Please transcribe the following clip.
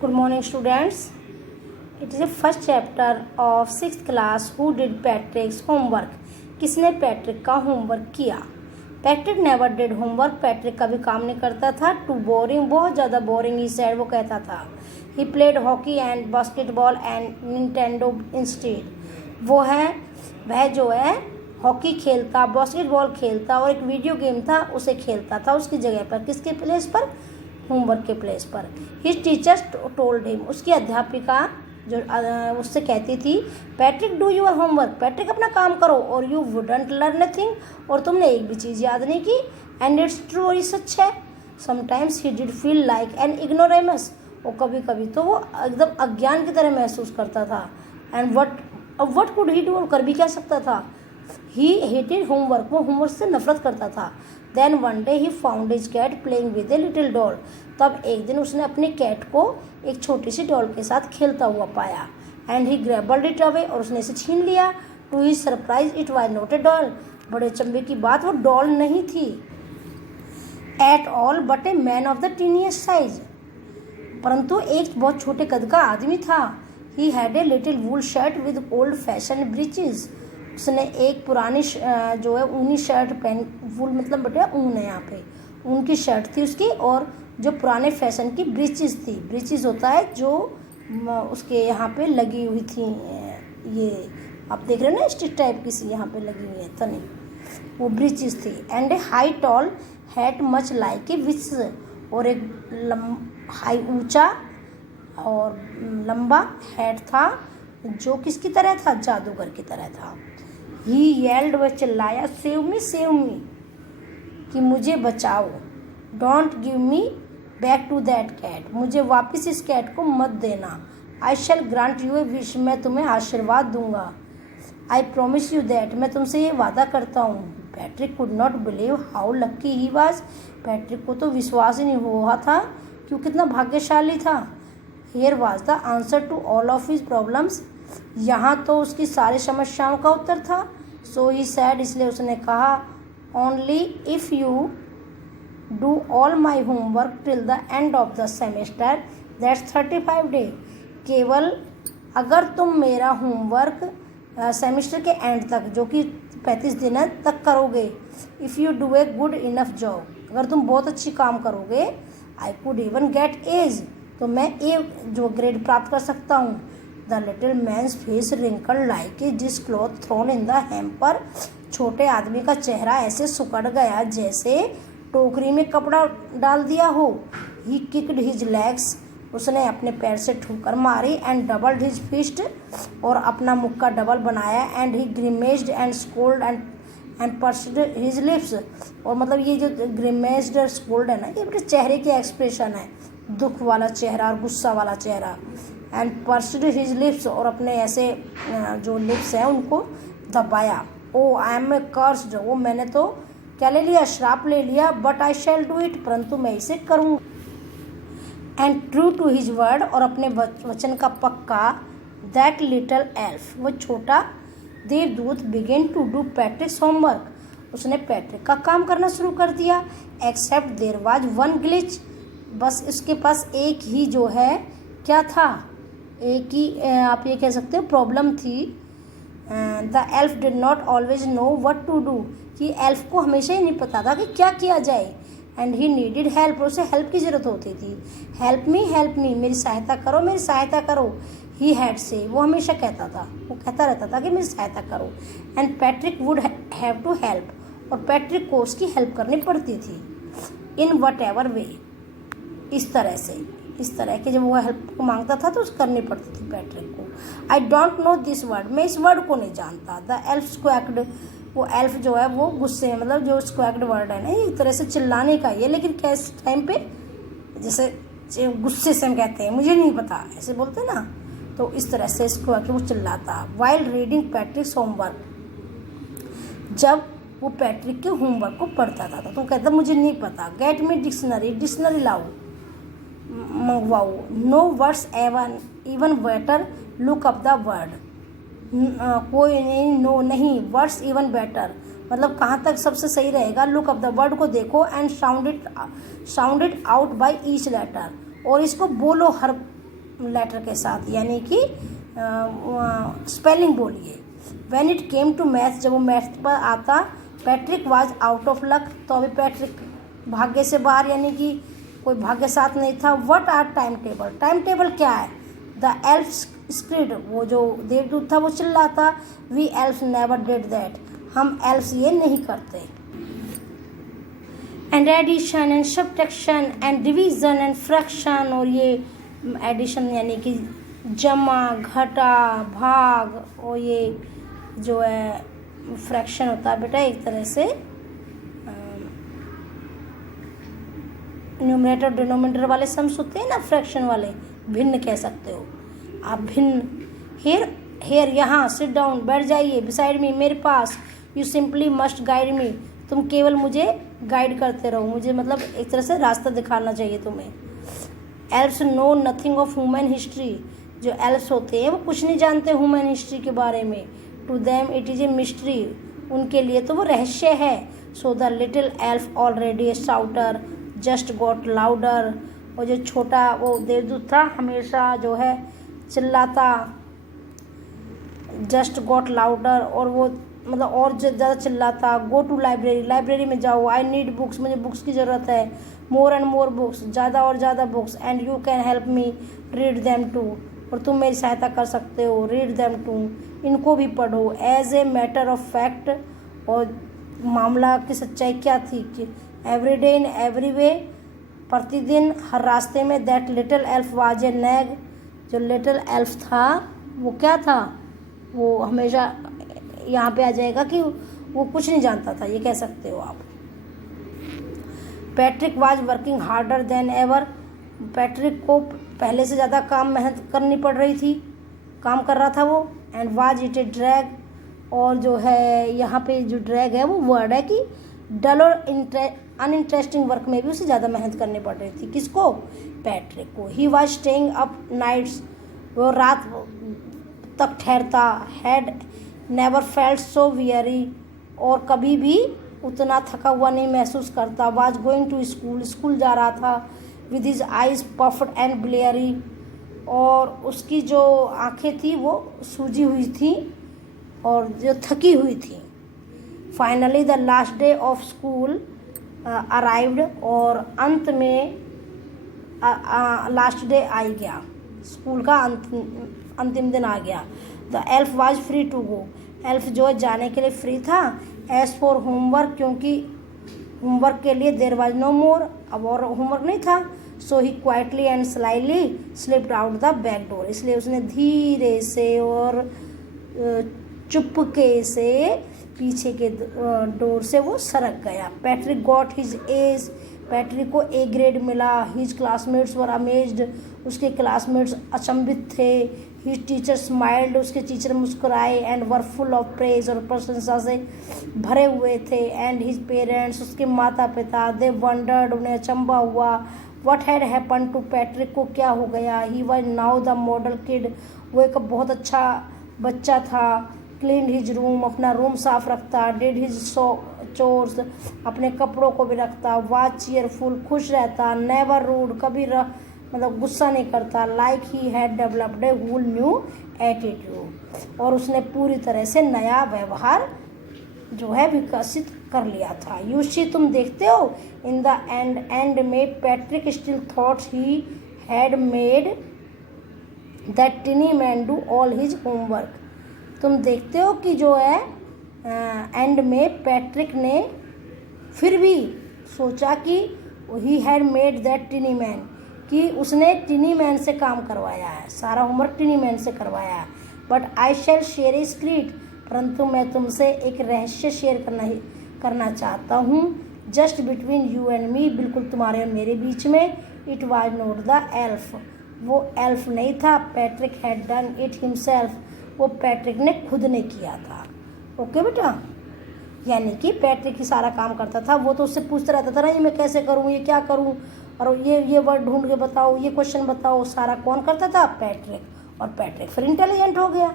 Good morning, students. It is the first chapter of 6th class. Who did Patrick's homework? किसने Patrick का homework किया? Patrick never did homework. Patrick कभी काम नहीं करता था. टू बोरिंग, बहुत ज़्यादा बोरिंग. ही सैड, वो कहता था. He played hockey and basketball and Nintendo instead. वह जो है हॉकी खेलता, बास्केटबॉल खेलता और एक वीडियो गेम था उसे खेलता था उसकी जगह पर. किसके प्लेस पर? होमवर्क के प्लेस पर. हिज टीचर्स टोल्ड हिम, उसकी अध्यापिका जो उससे कहती थी, Patrick do your homework. Patrick अपना काम करो. और यू वुडंट लर्न नथिंग, और तुमने एक भी चीज़ याद नहीं की. एंड इट्स ट्रू, और ये सच है. Sometimes he did feel like an ignoramus, और कभी कभी तो वो एकदम अज्ञान की तरह महसूस करता था. And what could he do, और कर भी क्या सकता था. ही हेटेड होमवर्क, वो होमवर्क से नफरत करता था. Then one day he found his cat playing with a little doll. तब एक दिन उसने अपने कैट को एक छोटी सी डॉल के साथ खेलता हुआ पाया. And he grabbled it away, और उसने इसे छीन लिया. To his surprise it was not a doll. बड़े अचंभे की बात, वो डॉल नहीं थी at all but a man of the tiniest size, परंतु एक बहुत छोटे कद का आदमी था. He had a little wool shirt with old fashion breeches. उसने एक पुरानी जो है ऊनी शर्ट पहन, वूल मतलब बेटा ऊन है यहाँ पे, ऊन की शर्ट थी उसकी, और जो पुराने फैशन की ब्रीचेस थी. ब्रीचेस होता है जो उसके यहाँ पे लगी हुई थी, ये आप देख रहे हो ना, स्टिच टाइप की सी यहाँ पे लगी हुई है तनी, वो ब्रीचेस थी. And a high tall hat much like a witch, और एक हाई ऊंचा और लंबा हैट था जो किसकी तरह था? जादूगर की तरह था. ही येल्ड, वह चिल्लाया, सेव मी, कि मुझे बचाओ. Don't give me back to that cat, मुझे वापस इस कैट को मत देना. I shall grant you a wish, मैं तुम्हें आशीर्वाद दूंगा. आई प्रोमिस यू दैट, मैं तुमसे ये वादा करता हूँ. Patrick could not believe how lucky he was. Patrick को तो विश्वास ही नहीं हुआ था कि वो कितना भाग्यशाली था. Here was the answer to all of his problems, यहाँ तो उसकी सारी समस्याओं का उत्तर था. सो ही सैड, इसलिए उसने कहा, only if you do all my homework till the end of the semester, that's 35 day. केवल अगर तुम मेरा होमवर्क सेमेस्टर के एंड तक, जो कि 35 दिन तक करोगे. If you do a good enough job, अगर तुम बहुत अच्छी काम करोगे, I could even get A's, तो मैं ए जो ग्रेड प्राप्त कर सकता हूँ. The little man's face wrinkle like a dishcloth thrown in the hamper. छोटे आदमी का चेहरा ऐसे सुकड़ गया जैसे टोकरी में कपड़ा डाल दिया हो. ही किक्ड हिज लेग्स, उसने अपने पैर से ठोकर मारी. एंड डबल्ड हिज फिस्ट, और अपना मुक्का डबल बनाया. And he grimaced and scowled and pursed his lips, और मतलब ये जो ग्रिमेज्ड और स्कोल्ड है ना, ये अपने चेहरे के एक्सप्रेशन है, दुख वाला चेहरा और गुस्सा वाला चेहरा. एंड पर्स्ड हिज लिप्स, और अपने ऐसे जो लिप्स हैं उनको दबाया. ओ आई एम ए कर्स्ड, वो मैंने तो क्या ले लिया? श्राप ले लिया. But I shall do it, परंतु मैं इसे करूँ. And true to his word, और अपने वचन का पक्का. दैट लिटल एल्फ, वो छोटा देवदूत, begin to do Patrick's homework, उसने पैट्रिक का काम करना शुरू कर दिया. Except there was one glitch, बस इसके पास एक ही जो है क्या था, एक ही आप ये कह सकते हो प्रॉब्लम थी. The elf did not always know what to do, कि एल्फ को हमेशा ही नहीं पता था कि क्या किया जाए. एंड ही नीडिड हेल्प, उसे हेल्प की ज़रूरत होती थी. हेल्प मी, मेरी सहायता करो, मेरी सहायता करो. ही हैड से, वो हमेशा कहता था, वो कहता रहता था कि मेरी सहायता करो. And Patrick would have to help, और पैट्रिक को उसकी हेल्प करनी पड़ती थी. इन वट एवर वे, इस तरह के जब वो हेल्प को मांगता था तो उसे करनी पड़ती थी पैट्रिक को. I don't know this word, मैं इस वर्ड को नहीं जानता. द एल्फ स्क्वैक्ड, वो एल्फ जो है वो गुस्से में, मतलब जो स्क्वैक्ड वर्ड है ना, ये एक तरह से चिल्लाने का ही है, लेकिन कैसे टाइम पे, जैसे गुस्से से हम कहते हैं मुझे नहीं पता, ऐसे बोलते हैं ना, तो इस तरह से स्क्वैक्ड, वो चिल्लाता. वाइल रीडिंग पैट्रिक्स होमवर्क, जब वो पैट्रिक के होमवर्क को पढ़ता था तो कहता मुझे नहीं पता. गेट मी डिक्शनरी लाओ, मंगवाओ. No words even better, look up the word. कोई नहीं, नो नहीं, वर्ड्स इवन बेटर, मतलब कहाँ तक सबसे सही रहेगा. लुक अप द वर्ड को देखो. And sound it out by each letter, और इसको बोलो हर लेटर के साथ, यानी कि स्पेलिंग बोलिए। When it came to math, जब वो मैथ पर आता, Patrick was out of luck, तो अभी पैट्रिक भाग्य से बाहर, यानी कि कोई भाग्य साथ नहीं था। What are time table, time table क्या है? द एल्फ स्क्रीड, वो जो देवदूत था वो चिल्लाता, we elf never did that, हम एल्फ्स ये नहीं करते। And addition and subtraction and division and fraction, और ये एडिशन यानी कि जमा, घटा, भाग, और ये जो है फ्रैक्शन होता है बेटा एक तरह से न्यूमरेटर डिनोमिनेटर वाले सम्स होते हैं ना, फ्रैक्शन वाले, भिन्न कह सकते हो आप, भिन्न। हेयर यहाँ, सिट डाउन, बैठ जाइए, बिसाइड मी, मेरे पास, you simply must guide me, तुम केवल मुझे गाइड करते रहो, मुझे मतलब एक तरह से रास्ता दिखाना चाहिए तुम्हें। Elfs know nothing of human history, जो एल्फ्स होते हैं वो कुछ नहीं जानते ह्यूमन हिस्ट्री के बारे में। To them it is a mystery, उनके लिए तो वो रहस्य है। So the little elf already a shouter just got louder, और जो छोटा वो देवदूत था हमेशा जो है चिल्लाता, जस्ट गॉट लाउडर, और वो मतलब और ज़्यादा चिल्लाता। गो टू लाइब्रेरी, लाइब्रेरी में जाओ, आई नीड बुक्स, मुझे बुक्स की ज़रूरत है, मोर एंड मोर बुक्स, ज़्यादा और ज़्यादा books, and you can help me read them too, और तुम मेरी सहायता कर सकते हो, रीड देम टू, इनको भी पढ़ो। As a matter of fact, और मामला की सच्चाई क्या थी कि every day in every way, प्रतिदिन हर रास्ते में, that little elf was a nag, जो लिटिल एल्फ था वो क्या था, वो हमेशा यहाँ पे आ जाएगा कि वो कुछ नहीं जानता था, ये कह सकते हो आप। Patrick was working harder than ever, Patrick को पहले से ज़्यादा मेहनत करनी पड़ रही थी, काम कर रहा था वो। And was it A drag, और जो है यहाँ पे जो ड्रैग है वो वर्ड है कि डल और अनइंटरेस्टिंग वर्क में भी उसे ज़्यादा मेहनत करनी पड़ रही थी। किसको? पैट्रिक को। He was staying up nights, वो रात तक ठहरता। Had never felt so weary, और कभी भी उतना थका हुआ नहीं महसूस करता। Was going to school, school जा रहा था। With his eyes puffed and bleary, और उसकी जो आंखें थी वो सूजी हुई थी और जो थकी हुई थी। Finally the last day of school arrived, और अंत में लास्ट डे आ गया, स्कूल का अंतिम दिन आ गया। The elf was free to go, elf जो जाने के लिए फ्री था। एज फॉर होमवर्क, क्योंकि होमवर्क के लिए देर वाज नो मोर, अब और होमवर्क नहीं था। So he quietly and slyly slipped out the back door, इसलिए उसने धीरे से और चुपके से पीछे के डोर से वो सरक गया। Patrick got his age, Patrick को ए ग्रेड मिला। हिज क्लासमेट्स वर अमेज्ड, उसके क्लासमेट्स अचंभित थे। हिज टीचर स्माइल्ड, उसके टीचर मुस्कुराए। And were full of praise, और प्रशंसा से भरे हुए थे। एंड हिज पेरेंट्स, उसके माता पिता, दे वंडर्ड, उन्हें अचंभा हुआ। What had happen to Patrick, को क्या हो गया। He was now the model kid, वो एक बहुत अच्छा बच्चा था। क्लीन हिज रूम, अपना रूम साफ रखता। डिड हिज चोर्स, अपने कपड़ों को भी रखता। वाज चीयरफुल, खुश रहता। नेवर रूड, कभी मतलब गुस्सा नहीं करता। Like he had developed a whole new attitude, और उसने पूरी तरह से नया व्यवहार जो है विकसित कर लिया था। यू सी, तुम देखते हो, इन द एंड में Patrick still thoughts he had made that टिनी man do all his homework. तुम देखते हो कि जो है एंड में पैट्रिक ने फिर भी सोचा कि he had made that टिनी man, कि उसने टिनी मैन से काम करवाया है, सारा होमवर्क टिनी मैन से करवाया है। But I shall share a secret, परंतु मैं तुमसे एक रहस्य शेयर करना चाहता हूँ। Just between you and me, बिल्कुल तुम्हारे और मेरे बीच में। It was not the elf, वो एल्फ नहीं था। Patrick had done it himself, वो पैट्रिक ने खुद ने किया था। ओके बेटा, यानी कि पैट्रिक ही सारा काम करता था। वो तो उससे पूछता रहता था ना, ये मैं कैसे करूँ, ये क्या करूँ, और ये वर्ड ढूंढ के बताओ, ये क्वेश्चन बताओ। सारा कौन करता था? पैट्रिक। और पैट्रिक फिर इंटेलिजेंट हो गया।